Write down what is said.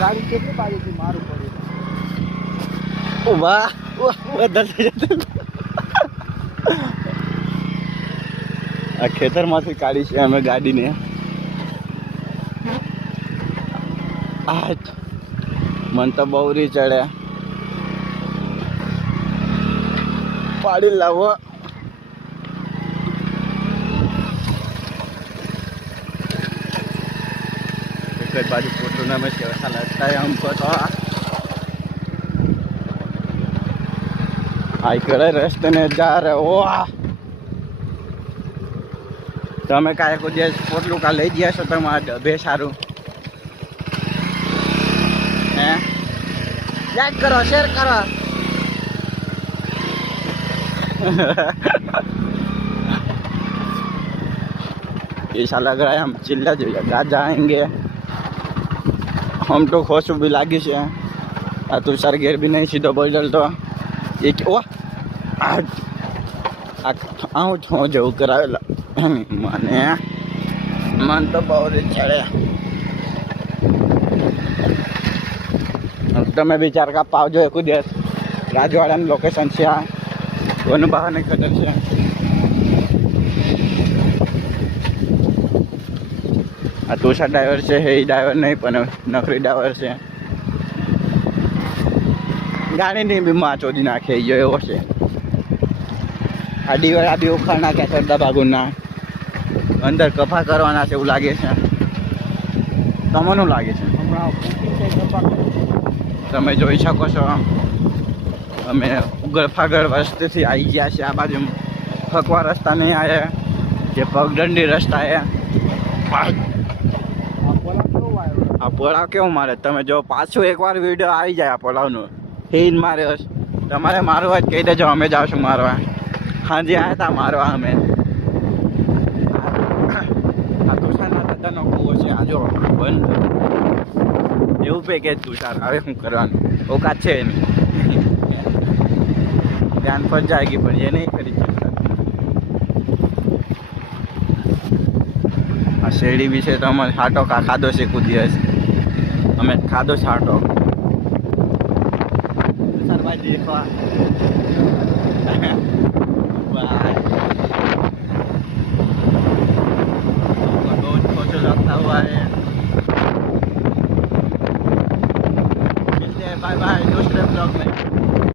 ગાડી કેટલી બાજુથી મારું પડ્યું. ઓ વાહ વધારે આ ખેતરમાંથી કાઢી છે અમે ગાડીને. આ મન તો બહુ રી ચડે. પાડી લાવો. एक बाजू फोटो ना में कैसा लगता है हमको तो. आई कड़े रस्ते ने जा रहे हो તમે કાંઈ કોઈ દિવસ પોટલું કા લઈ ગયા છો તમારા બે સારું હે? લાઈક કરો, શેર કરો. ऐसा लग रहा है हम चिल्ला जो गा जाएंगे. हम तो खुश भी लागी से. आ तू सर घेर भी नहीं सीधो बोल तो ये ओ आऊँ छो जो करावेला મને મન તો બહુ ચડે. તમે વિચાર કા પાવજો એક દિવસ. રાજવાડાનું લોકેશન છે આ. કોનું બહાર નહીં ખબર છે. આ તુષાર ડ્રાઈવર છે એ ડ્રાઈવર નહીં પણ નકરી ડ્રાઈવર છે. ગાડીની બી માં ચોદી નાખે એવો છે. આ ડીવર આ બી ઉખાડ નાખ્યા સરદા ભાગુના અંદર કફા કરવાના છે એવું લાગે છે. તમને લાગે છે? તમે જોઈ શકો છો અમે ઉગડ ફાગડ રસ્તેથી આવી ગયા છે. આ બાજુ ફકવા રસ્તા નહીં આવ્યા જે પગદંડી રસ્તા છે. આ પોળાવ કેવું મારે તમે જો પાછું એકવાર વિડીયો આવી જાય આ પોળાવનું હિન મારે તમારે મારવા જ કહી દેજો અમે જાવશું મારવા. હાજી આવ્યા હતા મારવા અમે. આ તુષારના દાદાનો કૂવો છે આ જો બંધ એવું પે કે તુષાર હવે શું કરવાનું ઓકાત છે એની ધ્યાન પર જાયગી પણ એ નહીં કરી શકતા. આ શેરડી વિશે તો અમે છાંટો ખાધો છે કોઈ દિવસ અમે ખાધો છાંટો. સરબાજી